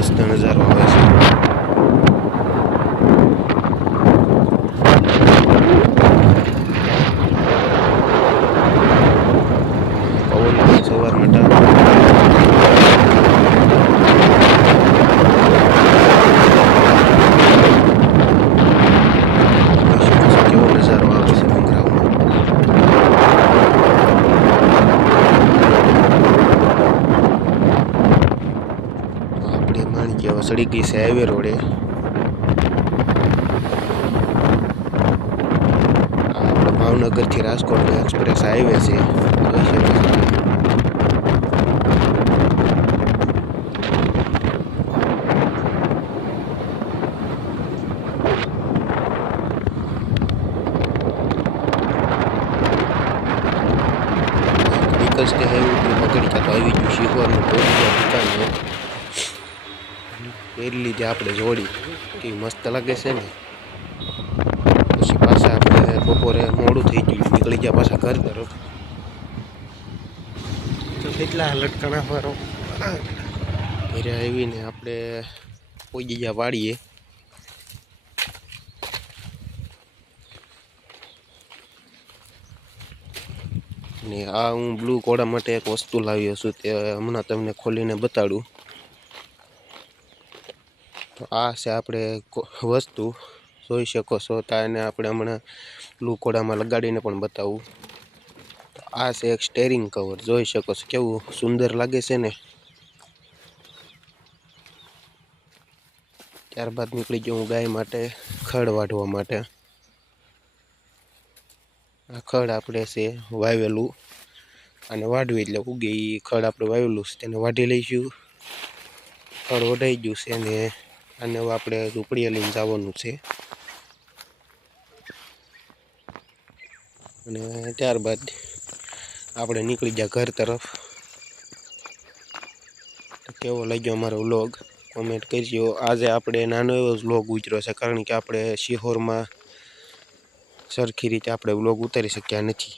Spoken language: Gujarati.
મસ્ત નજારો આવે છે। પવન પણ સવારમાં કેવો નજારો આવે છે ડુંગરાઓનો। આપણે માણિક્ય સડી ગઈ છે હાઈવે રોડે। આપણે ભાવનગરથી રાજકોટનો એક્સપ્રેસ હાઈવે છે। નીકળતે હાઈવે પકડી તો આવી ગયું શિહોરનું દુકાને પહેરી લીધી આપણે જોડી કેવી મસ્ત લાગે છે ને। પછી પાછા આપણે બપોરે મોડું થઈ ગયું નીકળી ગયા પાછા ઘર તરફ। તો કેટલા લટકણા ફરો ઘરે આવીને આપણે પહોંચી ગયા વાડીએ। ને આ હું બ્લુ કોડા માટે એક વસ્તુ લાવ્યો છું તે હમણાં તમને ખોલીને બતાડું। તો આ છે આપણે વસ્તુ જોઈ શકો છો તો એને આપણે હમણાં બ્લુ કોડામાં લગાડીને પણ બતાવું। તો આ છે એક સ્ટેરિંગ કવર જોઈ શકો છો કેવું સુંદર લાગે છે ને। ત્યારબાદ નીકળી ગયો હું ગાય માટે ખડ વાઢવા માટે। આ ખડ આપણે છે વાવેલું અને વાઢવી એટલે ઉગી ખડ આપણે વાવેલું છે તેને વાઢી લઈશું। ખડ વઢાઈ ગયું છે ને આને હવે આપણે ઝૂંપડીએ લઈને જવાનું છે। અને ત્યારબાદ આપણે નીકળી ગયા ઘર તરફ। તો કેવો લાગ્યો અમારો વ્લોગ કોમેન્ટ કરજો। આજે આપણે નાનો એવો વ્લોગ ઉતર્યો છે કારણ કે આપણે શિહોરમાં સરખી રીતે આપણે વ્લોગ ઉતારી શક્યા નથી।